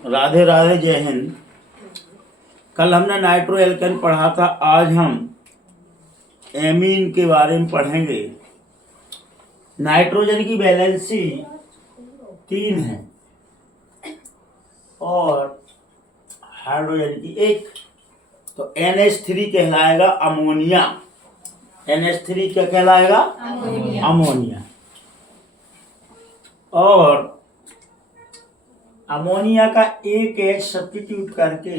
राधे राधे, जय हिंद। कल हमने नाइट्रो एल्केन पढ़ा था, आज हम एमीन के बारे में पढ़ेंगे। नाइट्रोजन की वैलेंसी 3 है और हाइड्रोजन की 1, तो NH3 कहलाएगा अमोनिया। NH3 क्या कहलाएगा? अमोनिया। और अमोनिया का एक H सब्स्टिट्यूट करके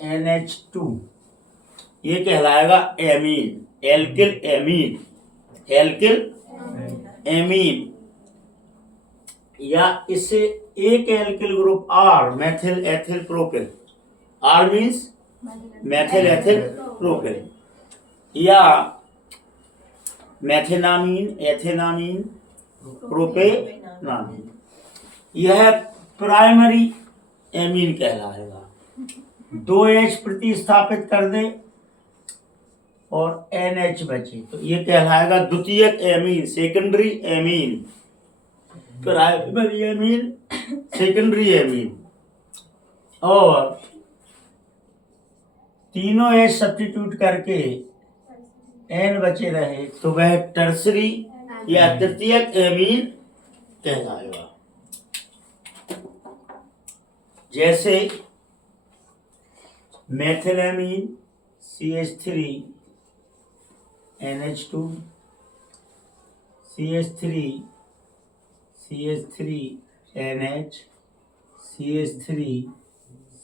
NH2 ये कहलाएगा amine, alkyl amine, alkyl amine. या इससे एक alkyl group R, methyl ethyl propyl, R means methyl ethyl propyl, या मेथिनामीन, एथेनामीन, प्रोपेनामीन, यह प्राइमरी एमीन कहलाएगा। 2H प्रतिस्थापित कर दे और NH बचे तो ये कहलाएगा द्वितीयक amine, secondary amine. Primary amine, secondary amine, और तीनों H सब्स्टिट्यूट करके N बचे रहे तो वह टर्सरी या तृतीयक एमीन कहलाएगा। जैसे methylamine CH3 NH2, CH3 CH3 NH, CH3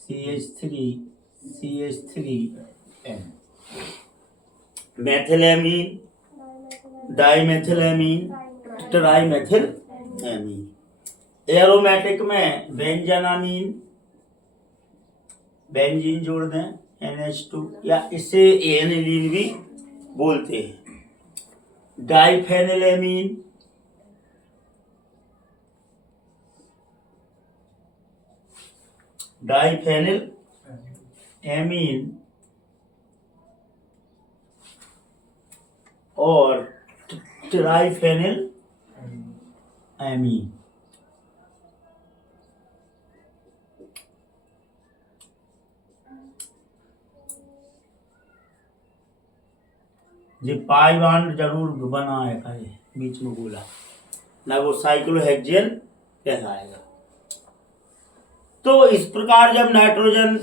CH3 CH3 N। Methylamine, dimethylamine, trimethylamine. Aromatic में बेंजानामीन, बेंजीन जोड़ दें NH2, या इसे एनिलीन भी बोलते हैं। डाइफेनिलएमीन, डाइफेनिल एमीन और ट्राइफेनिल एमीन। ये पाई बॉन्ड जरूर बनाए करे बीच में गोला, ना वो साइक्लोहेक्सेन कहलाएगा। तो इस प्रकार जब नाइट्रोजन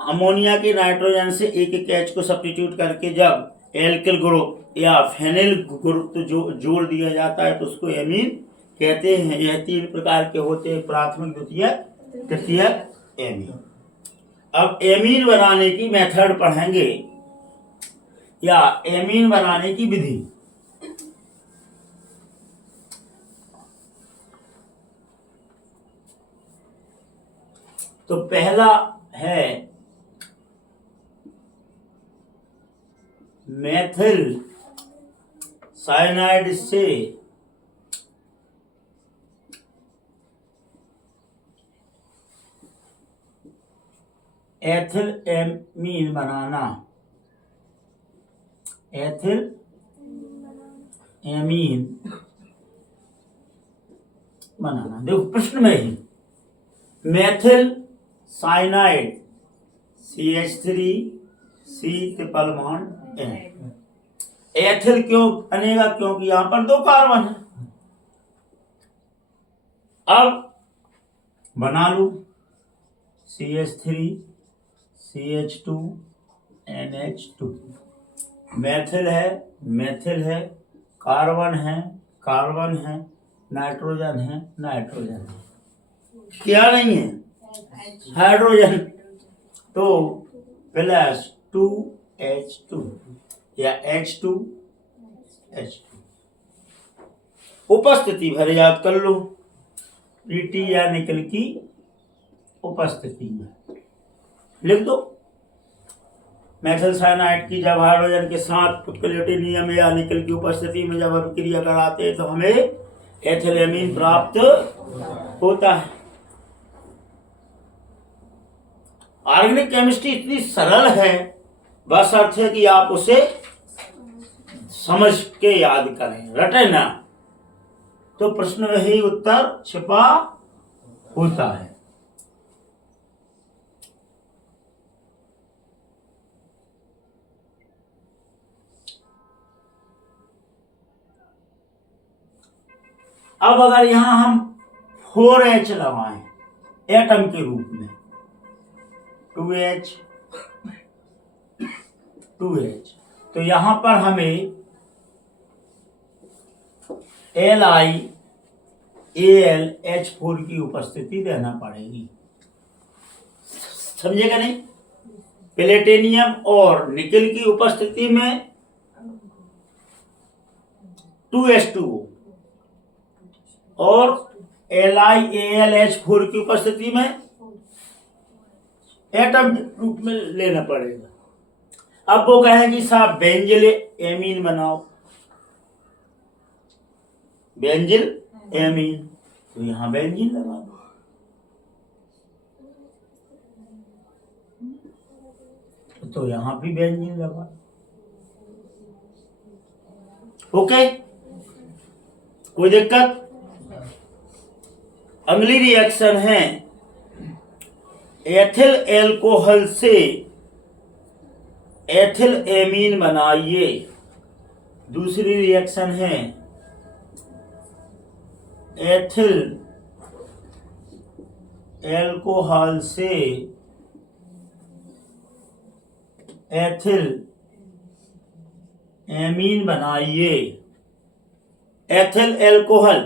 अमोनिया के नाइट्रोजन से एक एक H को सब्स्टिट्यूट करके जब एल्किल ग्रुप या फेनिल ग्रुप तो जोड़ दिया जाता है तो उसको एमीन कहते हैं। यह 3 प्रकार के होते हैं, प्राथमिक, द्वितीयक, तृतीयक एमीन। अब एमीन बनाने की मेथड पढ़ेंगे या एमीन बनाने की विधि। तो पहला है मेथिल साइनाइड से एथिल एमीन बनाना, एथिल एमीन बनाना। देखो प्रश्न में ही methyl cyanide CH3 C triple bond N। Ethyl क्यों बनेगा? क्योंकि यहां पर 2 कार्बन है। अब बना लू CH3 CH2 NH2। मेथिल है, मेथिल है, कार्बन है, कार्बन है, नाइट्रोजन है, नाइट्रोजन है, क्या नहीं है? हाइड्रोजन। तो प्लस 2H2 या H2H2। उपस्थिति भर याद कर लो, Pt या निकल की उपस्थिति में लिख दो। मेथिल साइनाइड की जब हाइड्रोजन के साथ प्लैटिनम या निकल की उपस्थिति में जब अभिक्रिया कराते हैं तो हमें एथिलेमीन प्राप्त होता है। ऑर्गेनिक केमिस्ट्री इतनी सरल है, बस अर्थ है कि आप उसे समझ के याद करें, रटे ना। तो प्रश्न में ही उत्तर छिपा होता है। अब अगर यहां हम 4H लगाएं एटम के रूप में, 2H 2H, तो यहां पर हमें LiAlH4 की उपस्थिति देना पड़ेगी। समझेगा नहीं? प्लेटिनियम और निकेल की उपस्थिति में 2H2O और LiAlH4 की उपस्थिति में एटम के रूप में लेना पड़ेगा। अब वो कहेंगे साहब बेंजिल एमीन बनाओ, बेंजिल एमीन, तो यहां बेंजीन लगा दो। तो यहां भी बेंजीन लगा। ओके, कोई दिक्कत? अगली रिएक्शन है एथिल एल्कोहल से एथिल एमीन बनाइए। दूसरी रिएक्शन है एथिल एल्कोहल से एथिल एमीन बनाइए। एथिल एल्कोहल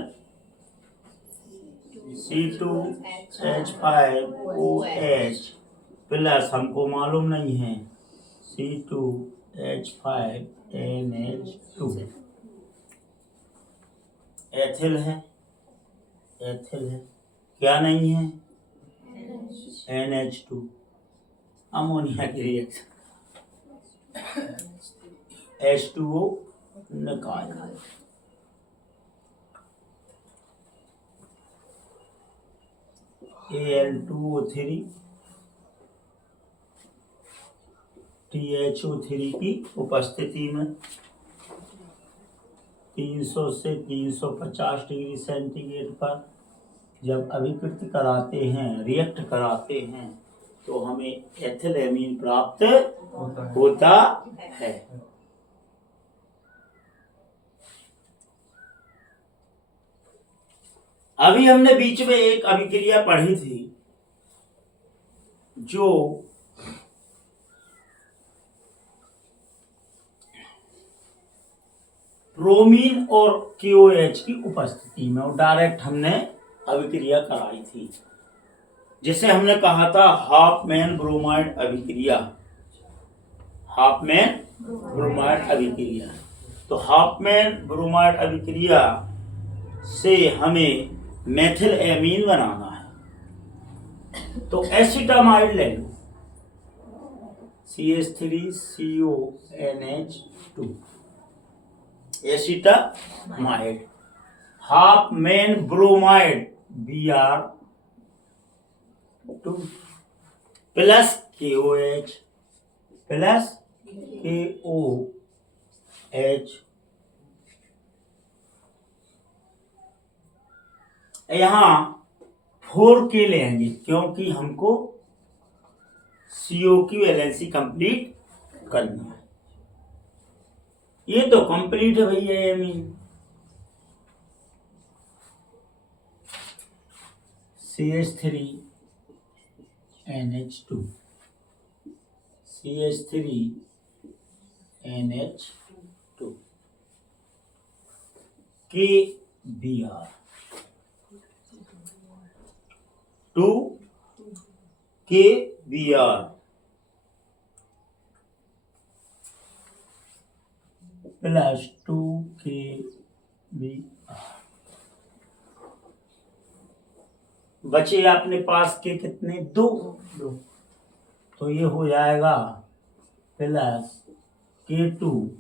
C2H5OH प्लस, हमको मालूम नहीं है, C2H5NH2 एथिल है, एथिल है, क्या नहीं है? NH2, अमोनिया की रिएक्शन, H2O निकाल। Al2O3 THO3 की उपस्थिति में 300 से 350 डिग्री सेंटीग्रेड पर जब अभिकृत कराते हैं, रिएक्ट कराते हैं, तो हमें एथिल एमीन प्राप्त होता है। अभी हमने बीच में एक अभिक्रिया पढ़ी थी जो ब्रोमीन और KOH की उपस्थिति में, और डायरेक्ट हमने अभिक्रिया कराई थी, जिसे हमने कहा था हाफमैन ब्रोमाइड अभिक्रिया। हाफमैन ब्रोमाइड अभिक्रिया, तो हाफमैन ब्रोमाइड अभिक्रिया से हमें मेथिल एमीन बनाना है। तो एसिटामाइड ले लो, CH3CONH2 acetamide. Hopman bromide Br2 plus KOH plus KOH। यहां 4K लेंगे क्योंकि हमको CO की वैलेंसी कंप्लीट करना है। ये तो कंप्लीट है भैया amine. CH3NH2 CH3NH2 KBr 2 KBr plus 2 KBr। बचे अपने पास के कितने? 2। तो ये हो जाएगा प्लस K2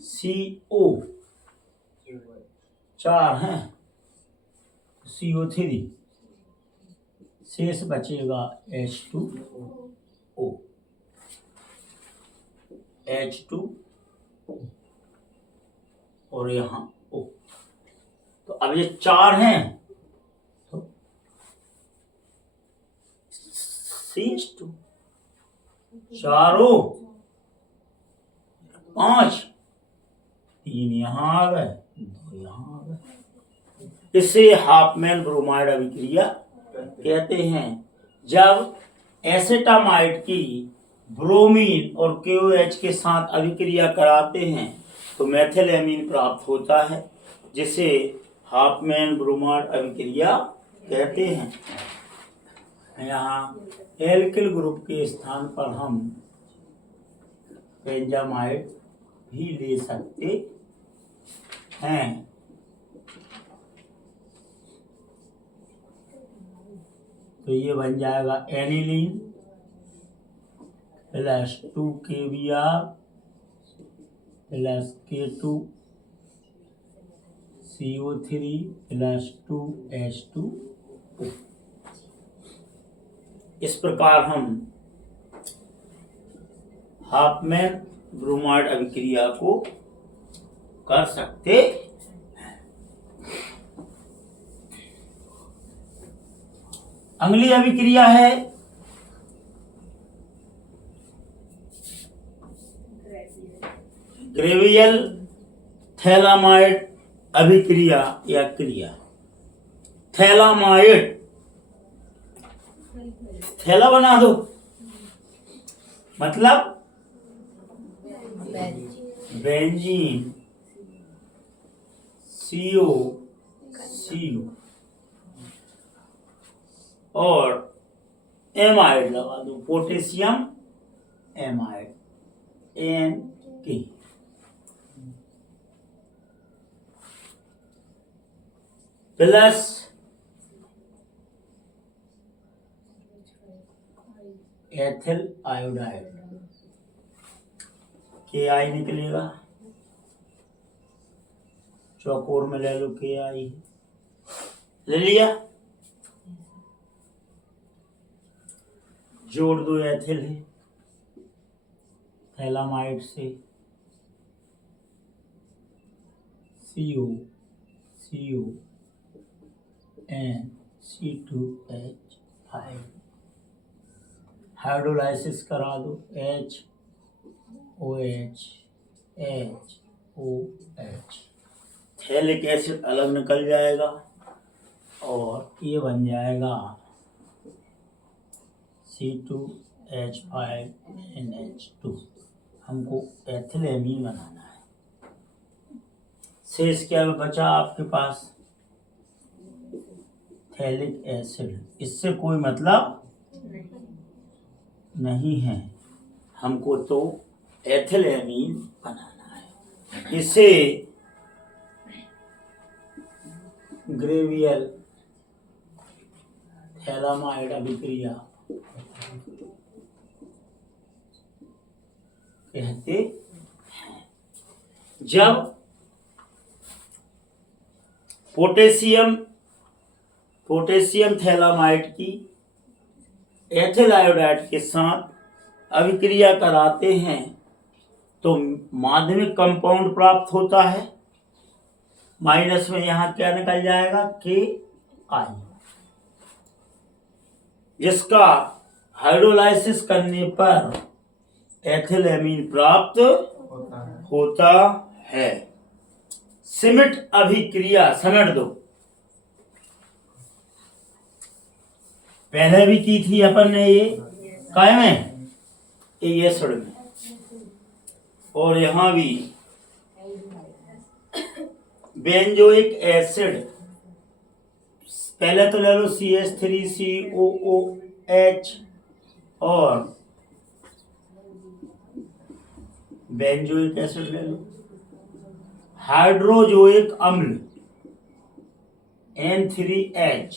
CO 4 हैं, CO3, शेष बचेगा H2O और यहाँ O। तो अब ये 4 हैं तो C/2 चारों 5, 3 यहाँ आ गए, 2 यहाँ आ गए। इसे हाफमैन ब्रोमाइड अभिक्रिया कहते हैं। जब एसेटामाइड की ब्रोमीन और KOH के साथ अभिक्रिया कराते हैं तो मेथिलेमीन प्राप्त होता है, जिसे हाफमैन ब्रोमाइड अभिक्रिया कहते हैं। यहाँ एल्किल ग्रुप के स्थान पर हम बेंजामाइड भी ले सकते हैं। तो ये बन जाएगा aniline plus 2 KBr plus K2 CO3 plus 2H2। इस प्रकार हम हाफमैन ब्रोमाइड अभिक्रिया को कर सकते। अगली अभिक्रिया है ग्रेवियल थैलामाइड अभिक्रिया या क्रिया। थैलामाइड, थैला बना दो, मतलब बेंजीन CO और एमाइड लगा दो, potassium amide NK। Plus ethyl iodide KI निकलेगा, चौकोर में ले लो KI, ले लिया। जोड़ दो एथिल है थैलामाइड से, CO C2H5, हाइड्रोलाइसिस करा दो HOH HOH, थैलिक एसिड अलग निकल जाएगा और ये बन जाएगा C2H5NH2। हमको एथिलेमीन बनाना है। शेष क्या बचा आपके पास? Phthalic acid. इससे कोई मतलब नहीं है, हमको तो एथिलेमीन बनाना है। इसे ग्रेवियल थैलामाइड अभिक्रिया कहते हैं। जब पोटेशियम थैलामाइड की एथिल आयोडाइड के साथ अभिक्रिया कराते हैं तो माध्यमिक कंपाउंड प्राप्त होता है। माइनस में यहाँ क्या निकल जाएगा? KI, जिसका हाइड्रोलाइसिस करने पर एथिलेमीन प्राप्त होता है। सिमिट अभिक्रिया, समेट दो, पहले भी की थी अपन ने, ये काय में, ये एसिड में, और यहां भी बेंजोइक एसिड। पहले तो ले लो CH3COOH और बेंजोइक एसिड ले लो। हाइड्रोजोइक अम्ल N3H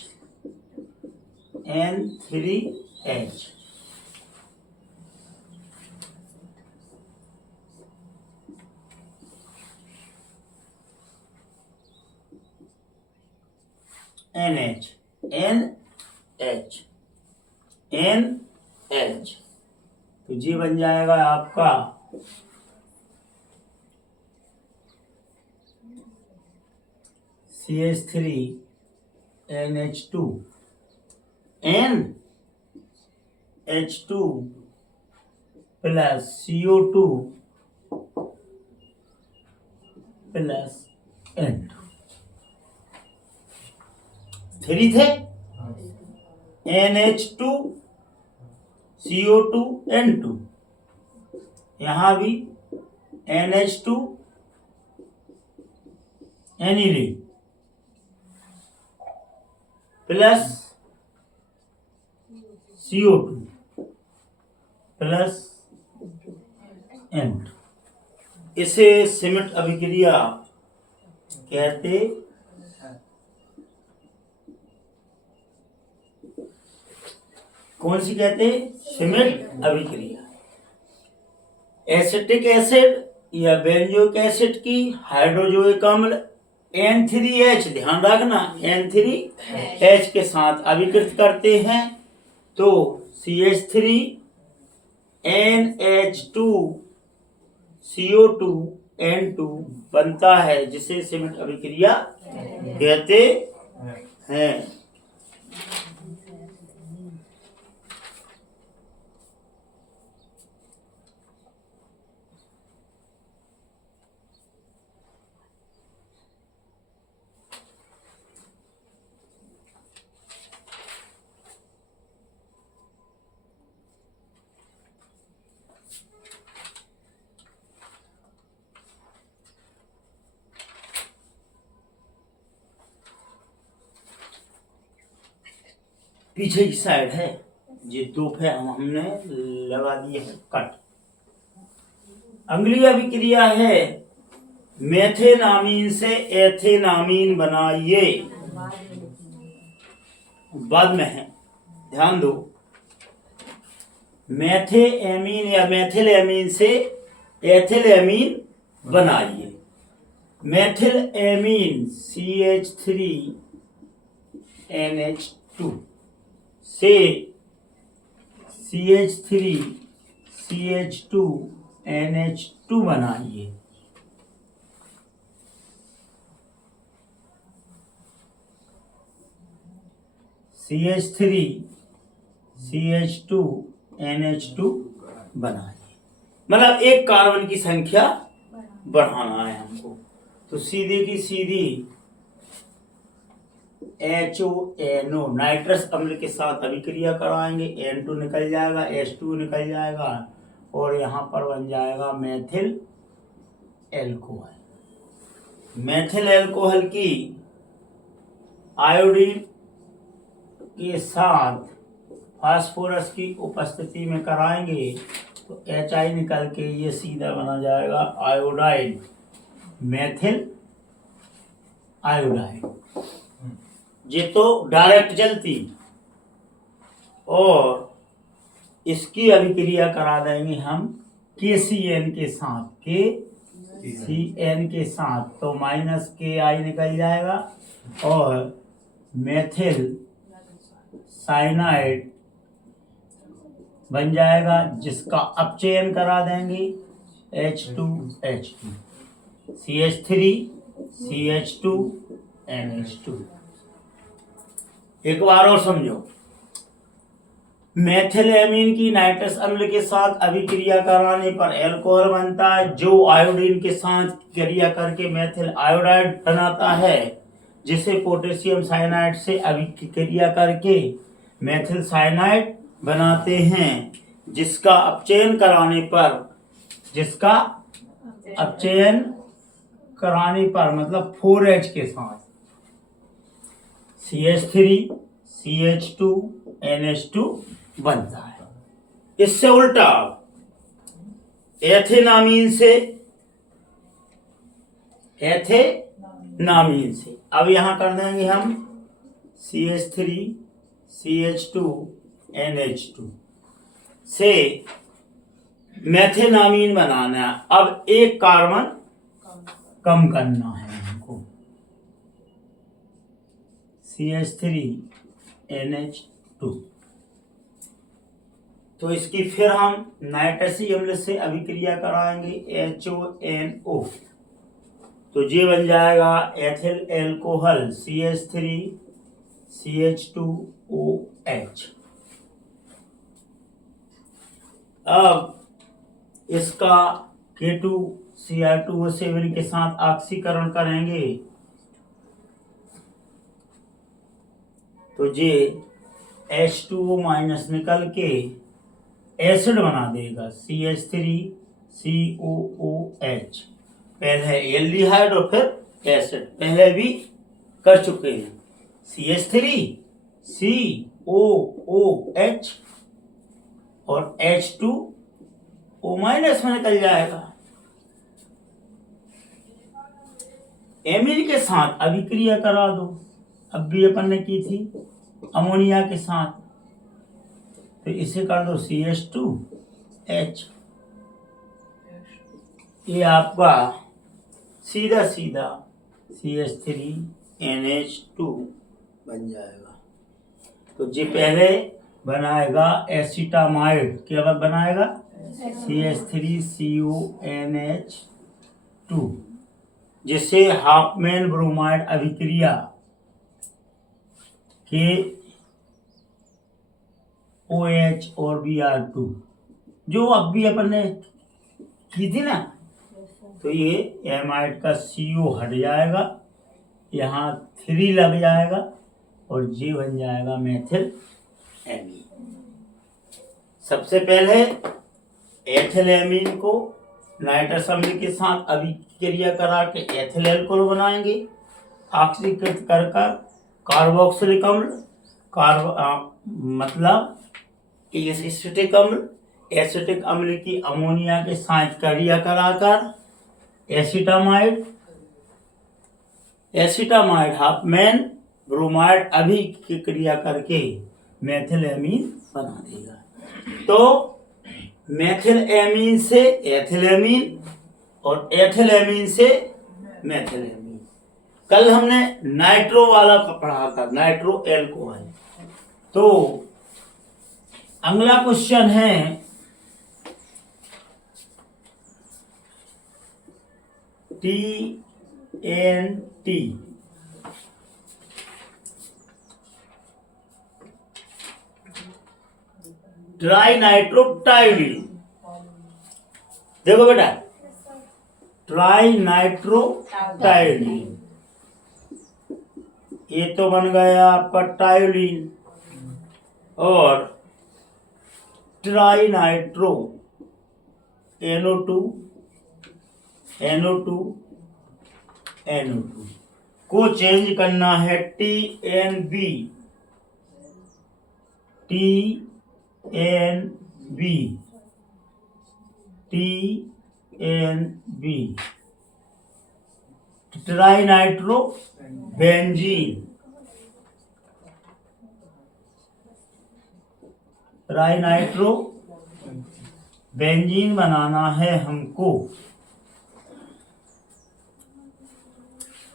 NH, तो ये बन जाएगा आपका CH3NH2 NH2 plus CO2 plus N2। 3 थे, NH2 CO2 N2, यहाँ भी NH2 aniline plus CO2 plus N2। इसे सिमेट अभिक्रिया कहते कौन सी कहते? सिमेट अभिक्रिया। एसिटिक एसिड या बेंजोइक एसिड की हाइड्रोजोइक अम्ल N3H, ध्यान रखना, N3H के साथ अभिकृत करते हैं तो CH3NH2 CO2 N2 बनता है, जिसे सिमेट अभिक्रिया कहते हैं। पीछे की साइड है, ये दो पे हमने लगा दिए हैं कट। अगली अभिक्रिया है मेथेनामीन से एथेनामीन बनाइए, बाद में है, ध्यान दो। मेथेएमीन या मेथिल एमीन से एथिल एमीन बनाइए। मेथिल एमीन CH3NH2 से CH3CH2NH2 बनाइए। CH3CH2NH2 बनाइए, मतलब एक कार्बन की संख्या बढ़ाना है हमको। तो सीधे की सीधी HONO नाइट्रस अम्ल के साथ अभिक्रिया कराएंगे, N2 निकल जाएगा, H2 निकल जाएगा और यहाँ पर बन जाएगा मेथिल एल्कोहल। मेथिल एल्कोहल की आयोडीन के साथ फास्फोरस की उपस्थिति में कराएंगे तो HI निकल के ये सीधा बना जाएगा आयोडाइड, मेथिल आयोडाइड। ये तो डायरेक्ट चलती, और इसकी अभिक्रिया करा देंगे हम KCN के साथ, KCN के साथ, तो माइनस KI निकल जाएगा और मेथिल साइनाइड बन जाएगा, जिसका अपचयन करा देंगे H2H2 CH3CH2NH2। एक बार और समझो, मेथिल एमीन की नाइट्रस अम्ल के साथ अभिक्रिया कराने पर एल्कोहल बनता है, जो आयोडीन के साथ क्रिया करके मेथिल आयोडाइड बनाता है, जिसे पोटेशियम साइनाइड से अभिक्रिया करके मेथिल साइनाइड बनाते हैं, जिसका अपचयन कराने पर मतलब 4H के साथ CH3CH2NH2 बनता है। इससे उल्टा एथेनामीन से अब यहां कर देंगे हम CH3CH2NH2 से मेथेनामीन बनाना है। अब एक कार्बन कम करना है हमको, CH3NH2। तो इसकी फिर हम नाइट्रसी अम्ल से अभिक्रिया कराएंगे HONO, तो ये बन जाएगा एथिल एल्कोहल CH3CH2OH। अब इसका K2Cr2O7 के साथ ऑक्सीकरण करेंगे तो ये H2O माइनस निकल के एसिड बना देगा CH3COOH। पहले एल्डिहाइड और फिर एसिड पहले भी कर चुके हैं। CH3COOH और H2O माइनस में निकल जाएगा। एमीन के साथ अभिक्रिया करा दो, अब भी अपन ने की थी अमोनिया के साथ, तो इसे कर दो CH2H। ये आपका सीधा सीधा CH3NH2 बन जाएगा। तो जी पहले बनाएगा एसिटामाइड, क्या बनाएगा CH3CONH2, जिससे हाफमैन ब्रोमाइड अभिक्रिया के OH और Br2 जो अब भी अपन ने की थी ना, तो ये एमाइड का CO हट जाएगा, यहाँ 3 लग जाएगा और ये बन जाएगा मेथिल एमीन। सबसे पहले एथिल एमीन को नाइट्रस अम्ल के साथ अभिक्रिया करा के एथिल एल्कोहल बनाएंगे, ऑक्सीकृत कर कार्बोक्सिलिक अम्ल मतलब एसिटिक अम्ल, एसिटिक अम्ल की अमोनिया के साथ क्रिया कराकर एसिटामाइड हाफमैन ब्रोमाइड अभिक्रिया करके मेथिल एमीन बना देगा। तो मेथिल एमीन से एथिल एमीन और एथिल एमीन से मेथिल एमीन। कल हमने नाइट्रो वाला पढ़ा था, नाइट्रो एल्कोहल। तो अगला क्वेश्चन है TNT। ट्राई नाइट्रोटाइलिन। देखो बेटा, ट्राई नाइट्रोटाइलिन ये तो बन गया आपका टायोलिन, और ट्राई नाइट्रो NO2 को चेंज करना है TNB tri nitro benzene. Tri nitro benzene बनाना है हमको।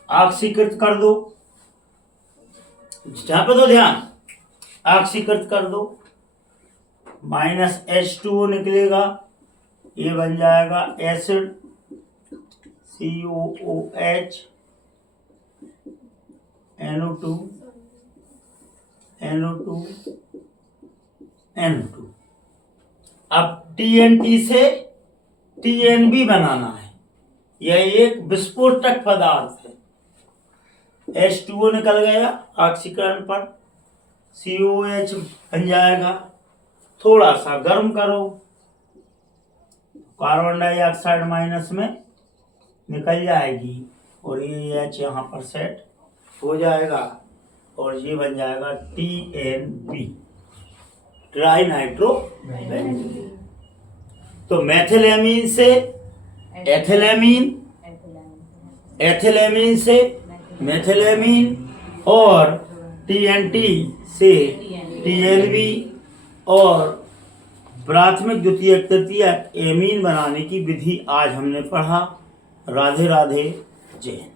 ऑक्सीकृत कर दो, जहां पे दो ध्यान, ऑक्सीकृत कर दो, -H2O निकलेगा, ये बन जाएगा एसिड COOH NO2 अब TNT से TNB बनाना है, यह एक विस्फोटक पदार्थ है। H2O निकल गया ऑक्सीकरण पर, COH बन जाएगा, थोड़ा सा गर्म करो, कार्बन डाइऑक्साइड माइनस में निकल जाएगी और ये H यहाँ पर सेट हो जाएगा और ये बन जाएगा TNB, ट्राई नाइट्रो बेंजीन। तो मेथिल एमीन से एथिल एमीन, एथिल एमीन से मेथिल एमीन और TNT से TNB और प्राथमिक द्वितीयक तृतीयक एमीन बनाने की विधि आज हमने पढ़ा। राधे राधे, जय हिंद।